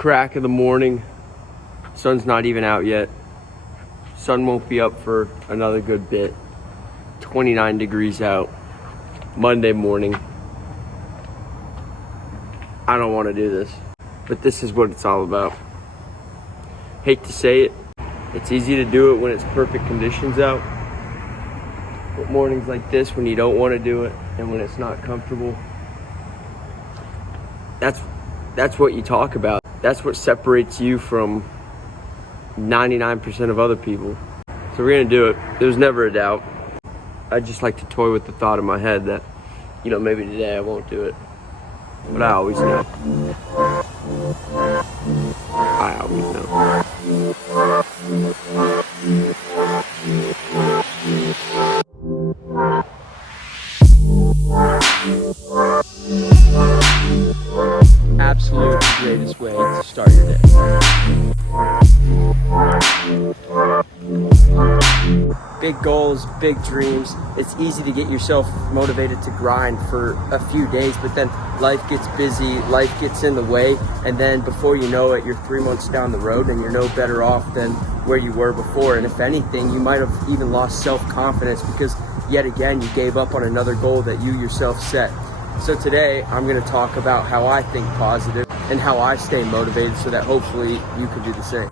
crack of the morning. Sun's not even out yet. Sun won't be up for another good bit. 29 degrees out. Monday morning. I don't want to do this, but this is what it's all about. Hate to say it. It's easy to do it when it's perfect conditions out. But mornings like this, when you don't want to do it and when it's not comfortable, that's what you talk about. That's what separates you from 99% of other people. So we're gonna do it. There's never a doubt. I just like to toy with the thought in my head that, maybe today I won't do it. But I always know. I always know. Absolute greatest way to start your day. Big goals, big dreams. It's easy to get yourself motivated to grind for a few days, but then life gets busy, life gets in the way, and then before you know it, you're 3 months down the road and you're no better off than where you were before. And if anything, you might have even lost self-confidence because yet again, you gave up on another goal that you yourself set. So today, I'm gonna talk about how I think positive and how I stay motivated so that hopefully you can do the same.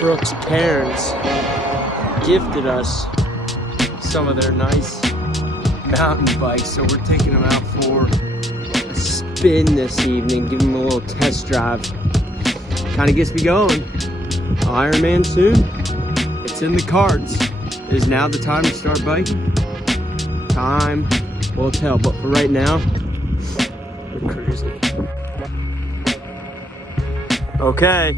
Brooke's parents gifted us some of their nice mountain bikes, so we're taking them out for a spin this evening, giving them a little test drive. Kind of gets me going. Ironman soon. It's in the cards. Is now the time to start biking? Time will tell, but for right now, we're cruising. Okay.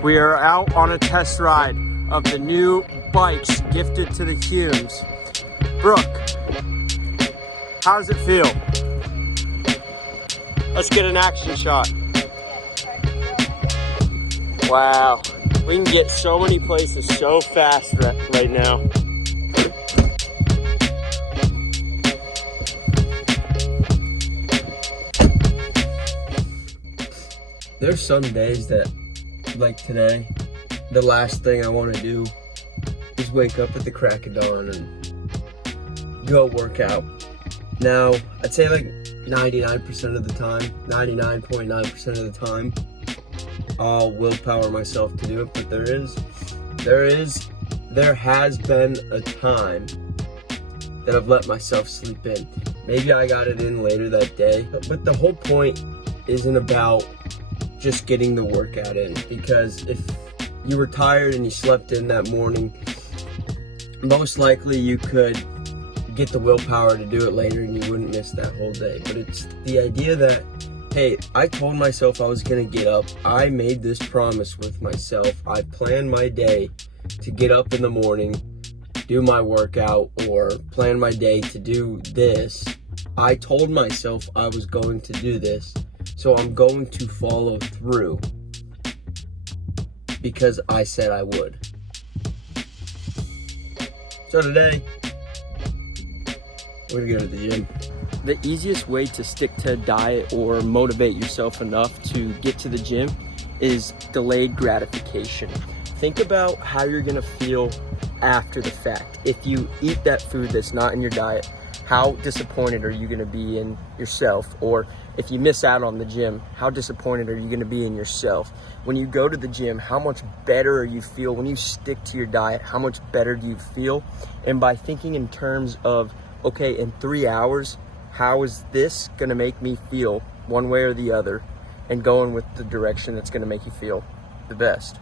We are out on a test ride of the new bikes gifted to the Humes. Brooke, how does it feel? Let's get an action shot. Wow, we can get so many places so fast right now. There's some days that, like today, the last thing I want to do is wake up at the crack of dawn and go work out. Now, I'd say like 99% of the time, 99.9% of the time, I'll willpower myself to do it, but there has been a time that I've let myself sleep in. Maybe I got it in later that day, but the whole point isn't about just getting the workout in, because if you were tired and you slept in that morning, most likely you could get the willpower to do it later and you wouldn't miss that whole day. But it's the idea that, hey, I told myself I was gonna get up. I made this promise with myself. I planned my day to get up in the morning, do my workout, or plan my day to do this. I told myself I was going to do this. So I'm going to follow through because I said I would. So today, we're gonna go to the gym. The easiest way to stick to a diet or motivate yourself enough to get to the gym is delayed gratification. Think about how you're gonna feel after the fact. If you eat that food that's not in your diet, how disappointed are you gonna be in yourself? Or if you miss out on the gym, how disappointed are you gonna be in yourself? When you go to the gym, how much better you feel? When you stick to your diet, how much better do you feel? And by thinking in terms of, okay, in 3 hours, how is this gonna make me feel one way or the other? And going with the direction that's gonna make you feel the best.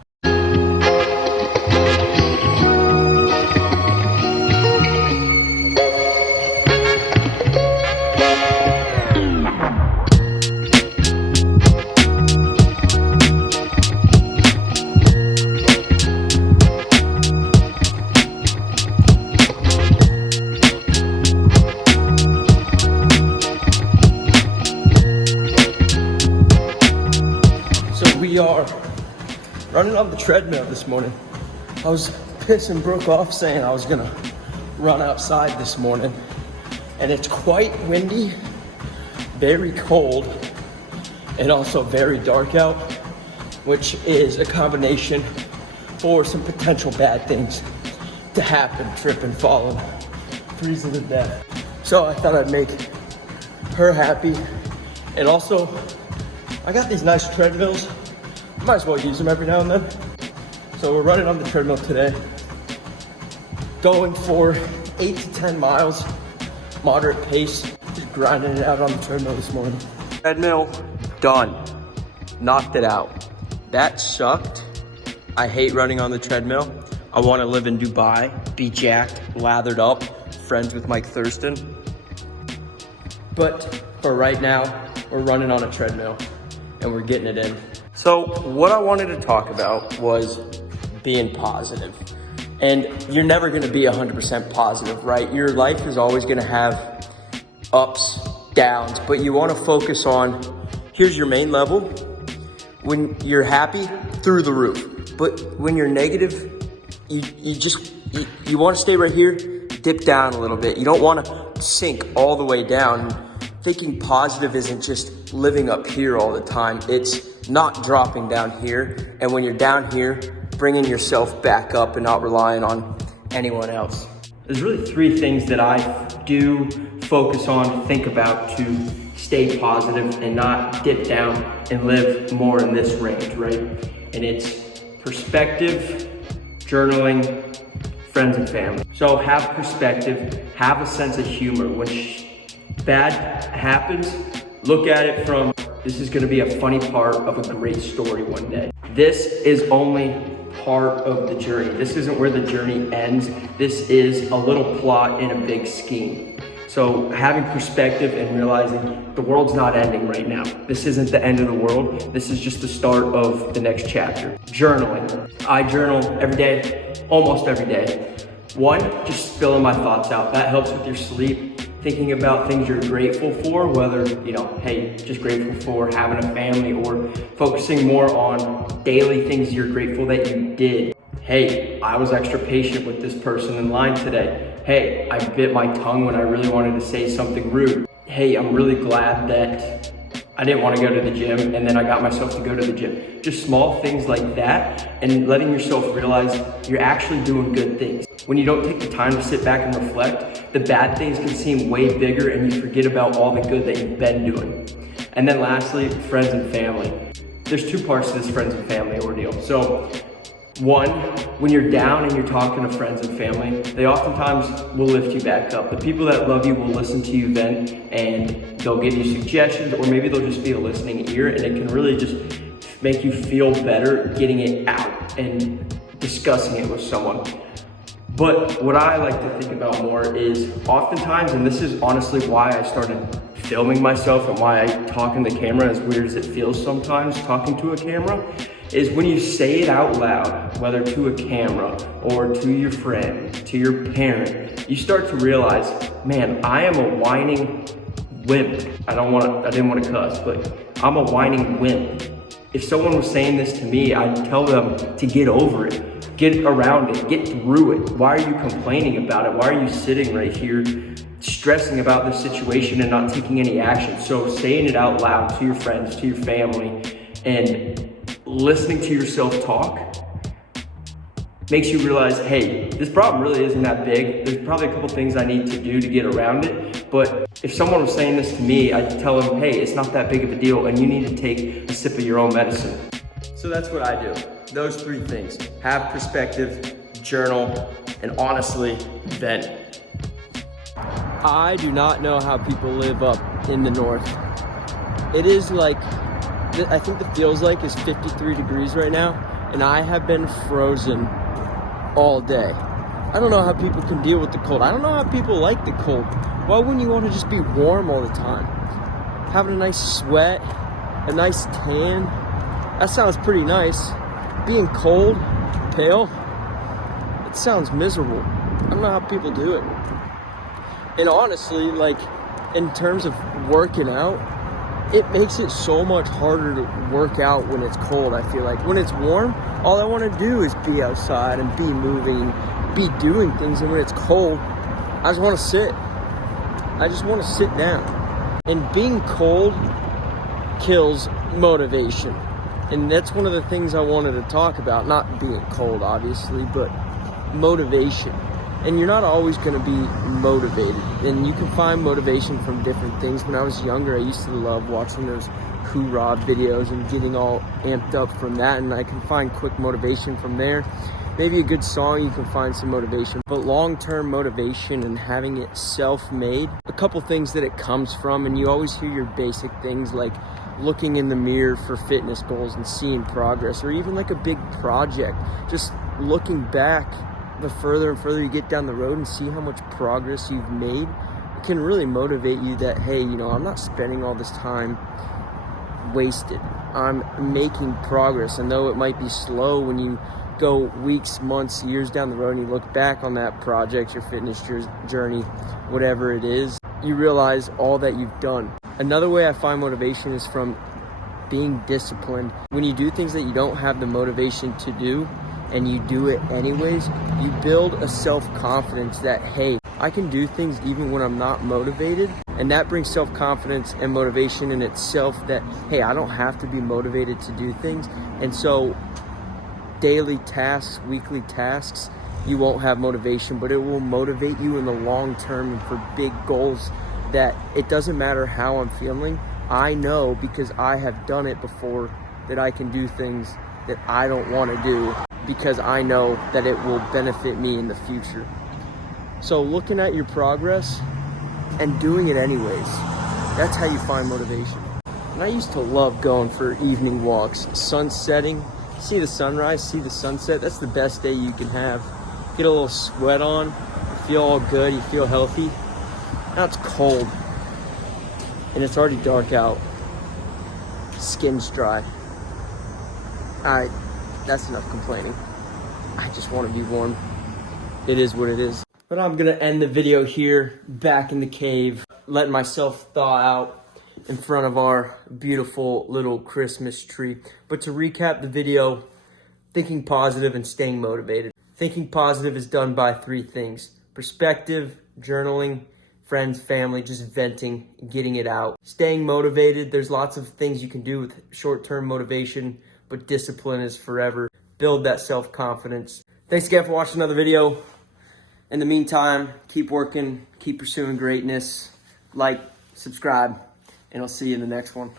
running on the treadmill this morning. I was pissing Brooke off saying I was gonna run outside this morning, and it's quite windy, very cold, and also very dark out, which is a combination for some potential bad things to happen, tripping, falling, freezing to death. So I thought I'd make her happy. And also, I got these nice treadmills. Might as well use them every now and then. So we're running on the treadmill today, going for 8 to 10 miles, moderate pace, just grinding it out on the treadmill this morning. Treadmill, done. Knocked it out. That sucked. I hate running on the treadmill. I want to live in Dubai, be jacked, lathered up, friends with Mike Thurston. But for right now, we're running on a treadmill and we're getting it in. So what I wanted to talk about was being positive. And you're never gonna be 100% positive, right? Your life is always gonna have ups, downs, but you wanna focus on, here's your main level. When you're happy, through the roof. But when you're negative, you wanna stay right here, dip down a little bit. You don't wanna sink all the way down. Thinking positive isn't just living up here all the time. It's not dropping down here. And when you're down here, bringing yourself back up and not relying on anyone else. There's really 3 things that I do focus on, think about to stay positive and not dip down and live more in this range, right? And it's perspective, journaling, friends and family. So have perspective, have a sense of humor. When bad happens, look at it from, this is gonna be a funny part of a great story one day. This is only part of the journey. This isn't where the journey ends. This is a little plot in a big scheme. So having perspective and realizing the world's not ending right now. This isn't the end of the world. This is just the start of the next chapter. Journaling. I journal every day, almost every day. 1, just spilling my thoughts out. That helps with your sleep. Thinking about things you're grateful for, whether, hey, just grateful for having a family, or focusing more on daily things you're grateful that you did. Hey, I was extra patient with this person in line today. Hey, I bit my tongue when I really wanted to say something rude. Hey, I'm really glad that I didn't want to go to the gym and then I got myself to go to the gym. Just small things like that, and letting yourself realize you're actually doing good things. When you don't take the time to sit back and reflect, the bad things can seem way bigger and you forget about all the good that you've been doing. And then lastly, friends and family. There's 2 parts to this friends and family ordeal. So 1, when you're down and you're talking to friends and family, they oftentimes will lift you back up. The people that love you will listen to you vent, and they'll give you suggestions, or maybe they'll just be a listening ear, and it can really just make you feel better getting it out and discussing it with someone. But what I like to think about more is oftentimes, and this is honestly why I started filming myself and why I talk in the camera, as weird as it feels sometimes talking to a camera, is when you say it out loud, whether to a camera or to your friend, to your parent, you start to realize, man, I am a whining wimp. I didn't want to cuss, but I'm a whining wimp. If someone was saying this to me, I'd tell them to get over it. Get around it, get through it. Why are you complaining about it? Why are you sitting right here stressing about this situation and not taking any action? So saying it out loud to your friends, to your family, and listening to yourself talk makes you realize, hey, this problem really isn't that big. There's probably a couple things I need to do to get around it. But if someone was saying this to me, I'd tell them, hey, it's not that big of a deal and you need to take a sip of your own medicine. So that's what I do. Those 3 things: have perspective, journal, and honestly, vent. I do not know how people live up in the north. It is like, I think the feels like is 53 degrees right now, and I have been frozen all day. I don't know how people can deal with the cold. I don't know how people like the cold. Why wouldn't you want to just be warm all the time? Having a nice sweat, a nice tan, that sounds pretty nice. Being cold, pale, it sounds miserable. I don't know how people do it. And honestly, like, in terms of working out, it makes it so much harder to work out when it's cold. I feel like when it's warm, all I want to do is be outside and be moving, be doing things. And when it's cold, I just want to sit. I just want to sit down. And being cold kills motivation. And that's one of the things I wanted to talk about. Not being cold, obviously, but motivation. And you're not always going to be motivated. And you can find motivation from different things. When I was younger, I used to love watching those hoorah videos and getting all amped up from that. And I can find quick motivation from there. Maybe a good song, you can find some motivation. But long-term motivation and having it self-made, a couple things that it comes from, and you always hear your basic things like looking in the mirror for fitness goals and seeing progress, or even like a big project, just looking back. The further and further you get down the road and see how much progress you've made, it can really motivate you that, hey, you know, I'm not spending all this time wasted. I'm making progress. And though it might be slow, when you go weeks, months, years down the road and you look back on that project, your fitness journey, whatever it is, you realize all that you've done. Another way I find motivation is from being disciplined. When you do things that you don't have the motivation to do, and you do it anyways, you build a self-confidence that, hey, I can do things even when I'm not motivated. And that brings self-confidence and motivation in itself that, hey, I don't have to be motivated to do things. And so daily tasks, weekly tasks, you won't have motivation, but it will motivate you in the long term and for big goals that it doesn't matter how I'm feeling. I know because I have done it before that I can do things that I don't want to do, because I know that it will benefit me in the future. So looking at your progress and doing it anyways, that's how you find motivation. And I used to love going for evening walks, sun setting, see the sunrise, see the sunset. That's the best day you can have. Get a little sweat on, you feel all good, you feel healthy. Now it's cold and it's already dark out. Skin's dry. That's enough complaining. I just want to be warm. It is what it is. But I'm gonna end the video here, back in the cave, letting myself thaw out in front of our beautiful little Christmas tree. But to recap the video, thinking positive and staying motivated. Thinking positive is done by 3 things: perspective, journaling, friends, family, just venting, getting it out. Staying motivated, there's lots of things you can do with short-term motivation, but discipline is forever. Build that self-confidence. Thanks again for watching another video. In the meantime, keep working, keep pursuing greatness. Like, subscribe, and I'll see you in the next one.